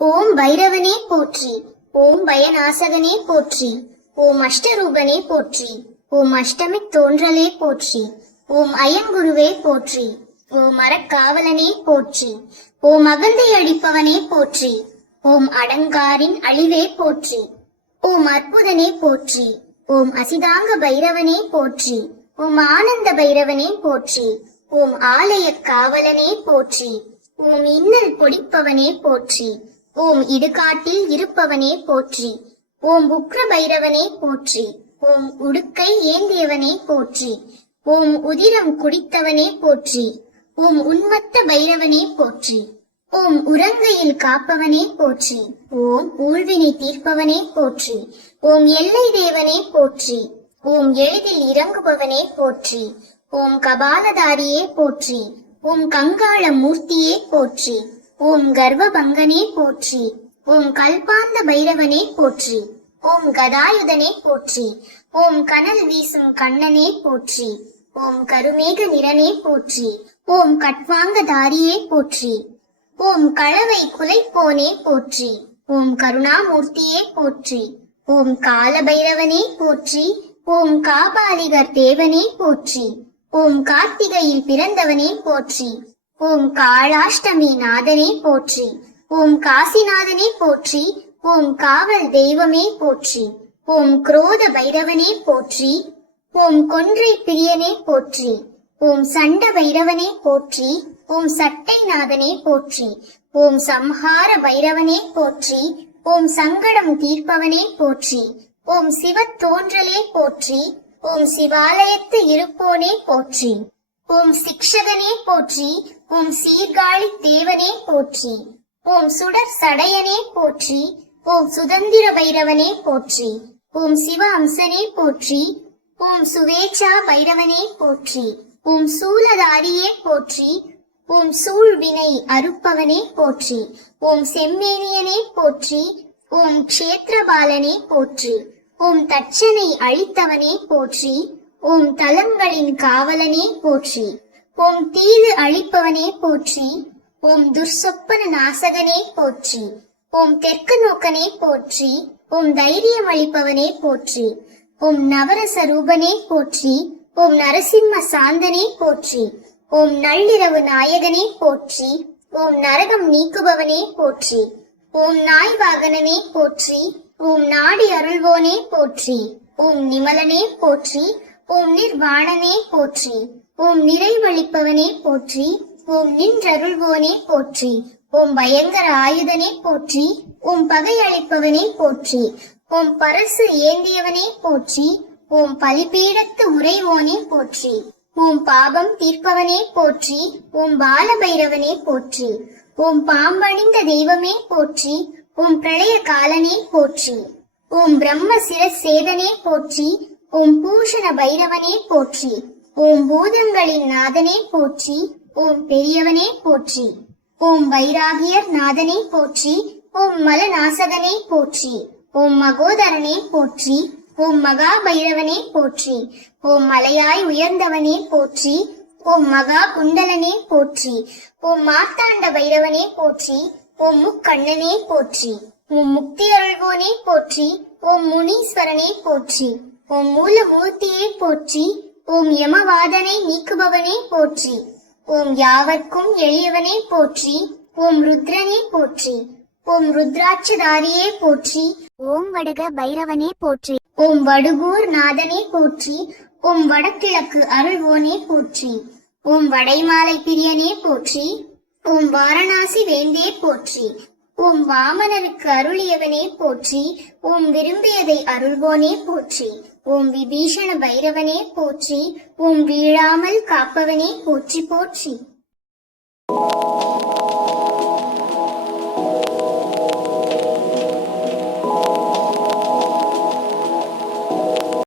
ஓம் பைரவனே போற்றி ஓம் பயநாசகனே போற்றி ஓம் அஷ்டரூபனே போற்றி ஓம் அஷ்டமி தோன்றலே போற்றி ஓம் அயங்குருவே போற்றி ஓம் அறக்காவலனே போற்றி ஓம் அகந்தை அடிப்பவனே போற்றி ஓம் அடங்காரின் அழிவே போற்றி ஓம் அற்புதனே போற்றி ஓம் அசிதாங்க பைரவனே போற்றி ஓம் ஆனந்த பைரவனே போற்றி ஓம் ஆலய காவலனே போற்றி ஓம் இன்னல் பொடிப்பவனே போற்றி ஓம் இடுகாட்டில் இருப்பவனே போற்றி ஓம் உக்ர பைரவனே போற்றி ஓம் உடுக்கை ஏந்தியவனே போற்றி ஓம் உதிரம் குடித்தவனே போற்றி ஓம் உன்மத்த பைரவனே போற்றி ஓம் உறங்கையில் காப்பவனே போற்றி ஓம் ஊழ்வினை தீர்ப்பவனே போற்றி ஓம் எல்லை தேவனே போற்றி ஓம் எளிதில் இறங்குபவனே போற்றி ஓம் கபாலதாரியே போற்றி ஓம் கங்காள மூர்த்தியே போற்றி ஓம் கர்வபங்கனே போற்றி ஓம் கல்பாந்த பைரவனே போற்றி ஓம் கதாயுதனே போற்றி ஓம் கனல் வீசும் கண்ணனே போற்றி ஓம் கருமேக நிறனே போற்றி ஓம் கட்வாங்கதாரியே போற்றி ஓம் களவை குலைப்போனே போற்றி ஓம் கருணாமூர்த்தியே போற்றி ஓம் காலபைரவனே போற்றி ஓம் காபாலிகர் தேவனே போற்றி ஓம் கார்த்திகையில் பிறந்தவனே போற்றி ஓம் காளாஷ்டமி நாதனே போற்றி ஓம் காசிநாதனே போற்றி ஓம் காவல் தெய்வமே போற்றி ஓம் குரோத பைரவனே போற்றி ஓம் கொன்றை பிரியனே போற்றி ஓம் சண்ட பைரவனே போற்றி ஓம் சட்டை நாதனே போற்றி ஓம் சம்ஹார பைரவனே போற்றி ஓம் சங்கடம் தீர்ப்பவனே போற்றி ஓம் சிவ தோன்றலே போற்றி ஓம் சிவாலயத்து இருப்போனே போற்றி ஓம் சிக்ஷகனே போற்றி உம் சீர்காழி தேவனே போற்றி உம் சுடர் சடையனே போற்றி உம் சுதந்திர பைரவனே போற்றி உம் சிவ அம்சனே போற்றி உம் சுவேச்சா பைரவனே போற்றி உம் சூலதாரியே போற்றி உம் சூழ்வினை அறுப்பவனே போற்றி உம் செம்மேனியனே போற்றி உம் க்ஷேத்திரபாலனே போற்றி உம் தட்சனை அழித்தவனே போற்றி உம் தலங்களின் காவலனே போற்றி ஓம் தீது அழிப்பவனே போற்றி ஓம் துர்சொப்பன நாசகனே போற்றி ஓம் தெற்கு நோக்கனே போற்றி ஓம் தைரியம் அளிப்பவனே போற்றி ஓம் நவரச ரூபனே போற்றி ஓம் நரசிம்ம சாந்தனே போற்றி ஓம் நள்ளிரவு நாயகனே போற்றி ஓம் நரகம் நீக்குபவனே போற்றி ஓம் நாய் வாகனனே போற்றி ஓம் நாடி அருள்வோனே போற்றி ஓம் நிமலனே போற்றி ஓம் நிர்வாணனே போற்றி ஓம் நிறைவழிப்பவனே போற்றி ஓம் நின்றருள்வோனே போற்றி ஓம் பயங்கர ஆயுதனே போற்றி ஓம் பகை அளிப்பவனே போற்றி ஓம் பரசு ஏந்தியவனே போற்றி ஓம் பலிபீடத்து உறைவோனே போற்றி ஓம் பாபம் தீர்ப்பவனே போற்றி ஓம் பாலபைரவனே போற்றி ஓம் பாம்பணிந்த தெய்வமே போற்றி ஓம் பிரளய காலனே போற்றி ஓம் பிரம்ம சிரசேதனே போற்றி ஓம் பூஷண பைரவனே போற்றி ஓம் பூதங்களின் நாதனே போற்றி ஓம் பெரியவனே போற்றி. ஓம் வைராகியர் நாதனே போற்றி ஓம் மலநாசகனே போற்றி. ஓம் மகோதரனே போற்றி ஓம் மகா பைரவனே போற்றி. ஓம் மலையாய் உயர்ந்தவனே போற்றி ஓம் மகா குண்டலனே போற்றி. ஓம் மார்த்தாண்ட பைரவனே போற்றி ஓம் முக்கண்ணனே போற்றி. ஓம் முக்தி அருள்வோனே போற்றி ஓம் முனீஸ்வரனே போற்றி. ஓம் மூலமூர்த்தியே போற்றி ஓம் யமவாதனை நீக்குபவனே போற்றி. ஓம் யாவர்க்கும் எளியவனே போற்றி. ஓம் ருத்ரனே போற்றி. ஓம் ருத்ராட்சதாரியே போற்றி. ஓம் வடுக பைரவனே போற்றி. ஓம் வடுகூர் நாதனே போற்றி. ஓம் வடகிழக்கு அருள்வோனே போற்றி. ஓம் வடைமாலை பிரியனே போற்றி. ஓம் வாரணாசி வேந்தே போற்றி. உம் வாமனருக்கு அருளியவனே போற்றி உம் விரும்பியதை அருள்வோனே போற்றி உம் விபீஷண பைரவனே போற்றி உம் வீழாமல் காப்பவனே போற்றி போற்றி.